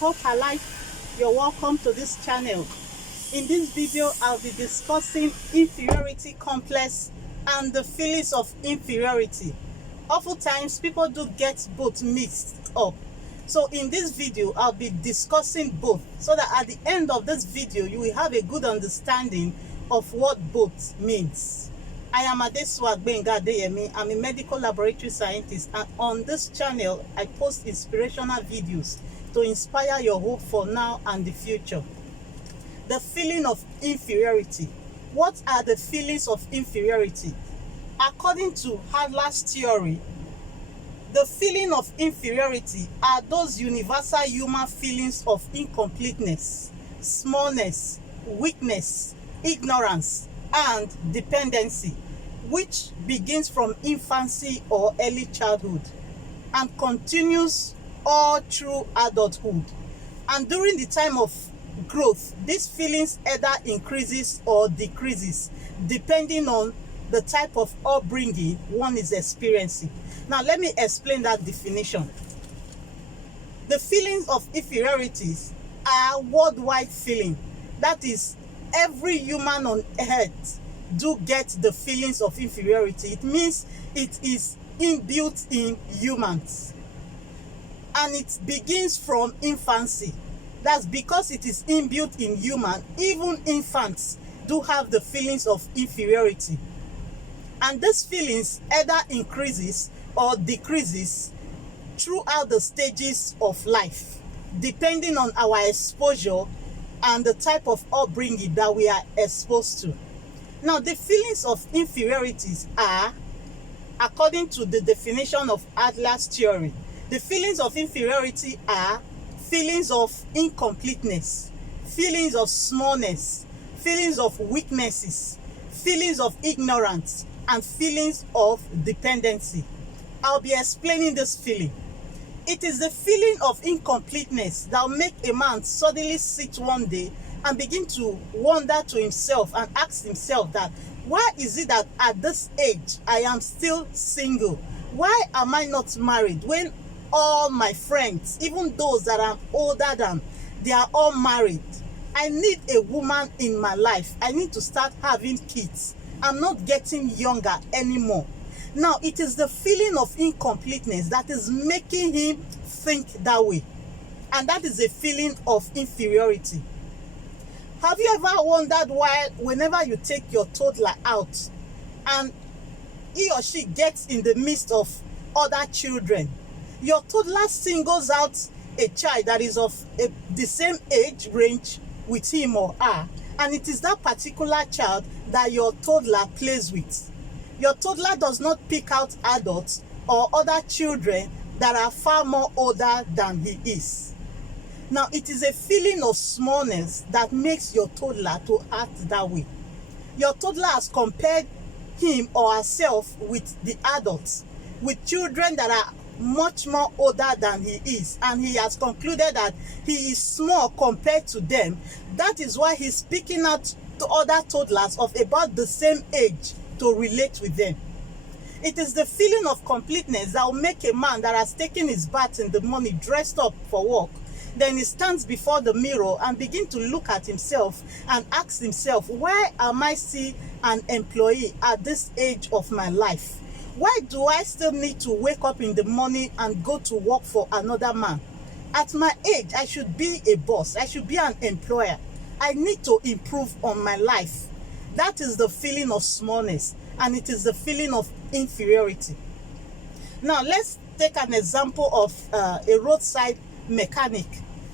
hope alive. You're welcome to this channel. In this video, I'll be discussing inferiority complex and the feelings of inferiority. Oftentimes, people do get both mixed up. So in this video, I'll be discussing both so that at the end of this video, you will have a good understanding of what both means. I am Adesua Gbenga Adeyemi. I'm a medical laboratory scientist, and on this channel, I post inspirational videos to inspire your hope for now and the future. The feeling of inferiority. What are the feelings of inferiority? According to Adler's theory, the feeling of inferiority are those universal human feelings of incompleteness, smallness, weakness, ignorance, and dependency, which begins from infancy or early childhood and continues all through adulthood. And during the time of growth, these feelings either increases or decreases depending on the type of upbringing one is experiencing. Now, let me explain that definition. The feelings of inferiorities are worldwide feeling. That is, every human on earth do get the feelings of inferiority. It means it is inbuilt in humans. And it begins from infancy. That's because it is inbuilt in human. Even infants do have the feelings of inferiority. And these feelings either increases or decreases throughout the stages of life, depending on our exposure and the type of upbringing that we are exposed to. Now, the feelings of inferiorities are, according to the definition of Adler's theory, the feelings of inferiority are feelings of incompleteness, feelings of smallness, feelings of weaknesses, feelings of ignorance, and feelings of dependency. I'll be explaining this feeling. It is the feeling of incompleteness that will make a man suddenly sit one day and begin to wonder to himself and ask himself that, why is it that at this age I am still single? Why am I not married when all my friends, even those that are older than, they are all married? I need a woman in my life. I need to start having kids. I'm not getting younger anymore. Now, it is the feeling of incompleteness that is making him think that way. And that is a feeling of inferiority. Have you ever wondered why whenever you take your toddler out and he or she gets in the midst of other children, your toddler singles out a child that is of the same age range with him or her, and it is that particular child that your toddler plays with. Your toddler does not pick out adults or other children that are far more older than he is. Now, it is a feeling of smallness that makes your toddler to act that way. Your toddler has compared him or herself with the adults, with children that are much more older than he is, and he has concluded that he is small compared to them. That is why he's speaking out to other toddlers of about the same age to relate with them. It is the feeling of completeness that will make a man that has taken his bath in the morning, dressed up for work, then he stands before the mirror and begin to look at himself and ask himself, why am I still an employee at this age of my life? Why do I still need to wake up in the morning and go to work for another man? At my age, I should be a boss. I should be an employer. I need to improve on my life. That is the feeling of smallness, and it is the feeling of inferiority. Now, let's take an example of a roadside mechanic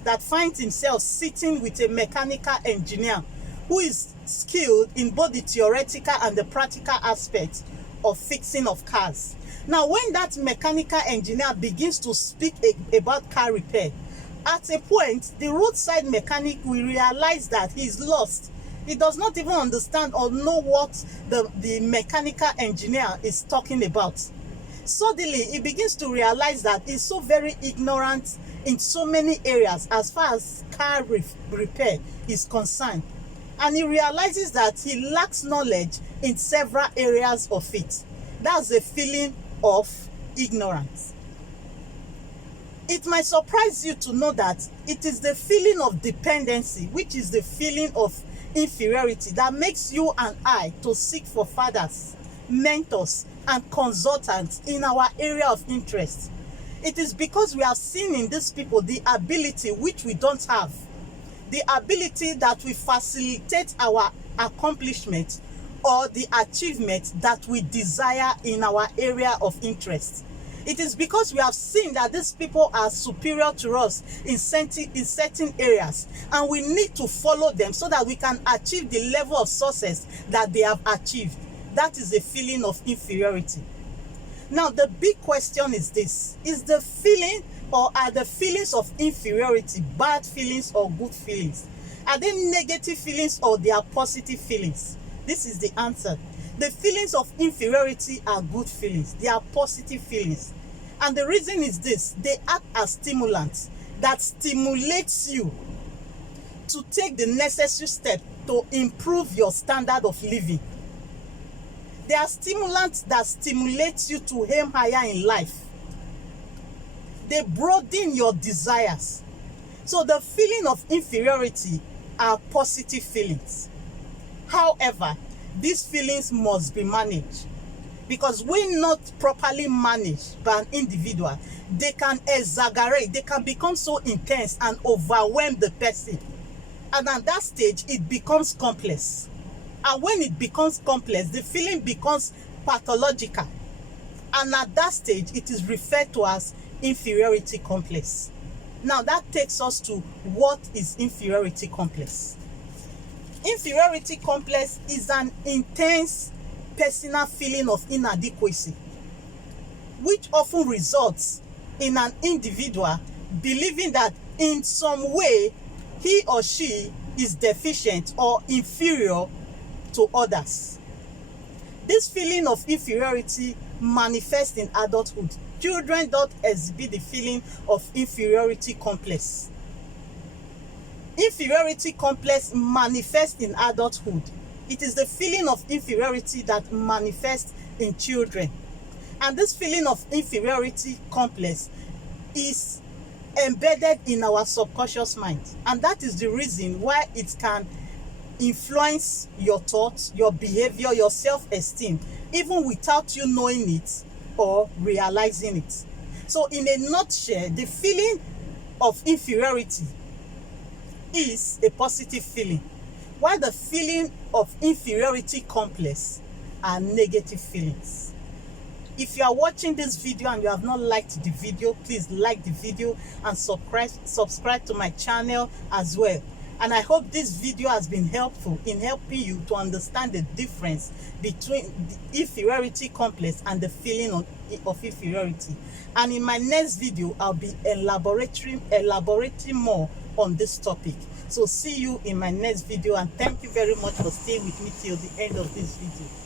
that finds himself sitting with a mechanical engineer who is skilled in both the theoretical and the practical aspects of fixing of cars. Now, when that mechanical engineer begins to speak about car repair, at a point, the roadside mechanic will realize that he's lost. He does not even understand or know what the mechanical engineer is talking about. Suddenly, he begins to realize that he's so very ignorant in so many areas as far as car repair is concerned. And he realizes that he lacks knowledge in several areas of it. That's a feeling of ignorance. It might surprise you to know that it is the feeling of dependency, which is the feeling of inferiority, that makes you and I to seek for fathers, mentors, and consultants in our area of interest. It is because we have seen in these people the ability which we don't have, the ability that will facilitate our accomplishment or the achievement that we desire in our area of interest. It is because we have seen that these people are superior to us in certain areas, and we need to follow them so that we can achieve the level of success that they have achieved. That is a feeling of inferiority. Now, the big question is this: is the feeling, or are the feelings of inferiority bad feelings or good feelings? Are they negative feelings or they are positive feelings? This is the answer. The feelings of inferiority are good feelings. They are positive feelings. And the reason is this: they act as stimulants that stimulates you to take the necessary step to improve your standard of living. They are stimulants that stimulate you to aim higher in life. They broaden your desires. So the feeling of inferiority are positive feelings. However, these feelings must be managed, because when not properly managed by an individual, they can exaggerate, they can become so intense and overwhelm the person. And at that stage, it becomes complex. And when it becomes complex, the feeling becomes pathological. And at that stage, it is referred to as inferiority complex. Now, that takes us to what is inferiority complex. Inferiority complex is an intense personal feeling of inadequacy, which often results in an individual believing that in some way he or she is deficient or inferior to others. This feeling of inferiority manifests in adulthood. Children don't exhibit the feeling of inferiority complex. Inferiority complex manifests in adulthood. It is the feeling of inferiority that manifests in children. And this feeling of inferiority complex is embedded in our subconscious mind. And that is the reason why it can influence your thoughts, your behavior, your self-esteem, even without you knowing it or realizing it. So in a nutshell, the feeling of inferiority is a positive feeling, while the feeling of inferiority complex are negative feelings. If you are watching this video and you have not liked the video, please like the video and subscribe to my channel as well. And I hope this video has been helpful in helping you to understand the difference between the inferiority complex and the feeling of inferiority. And in my next video, I'll be elaborating more on this topic. So see you in my next video, and thank you very much for staying with me till the end of this video.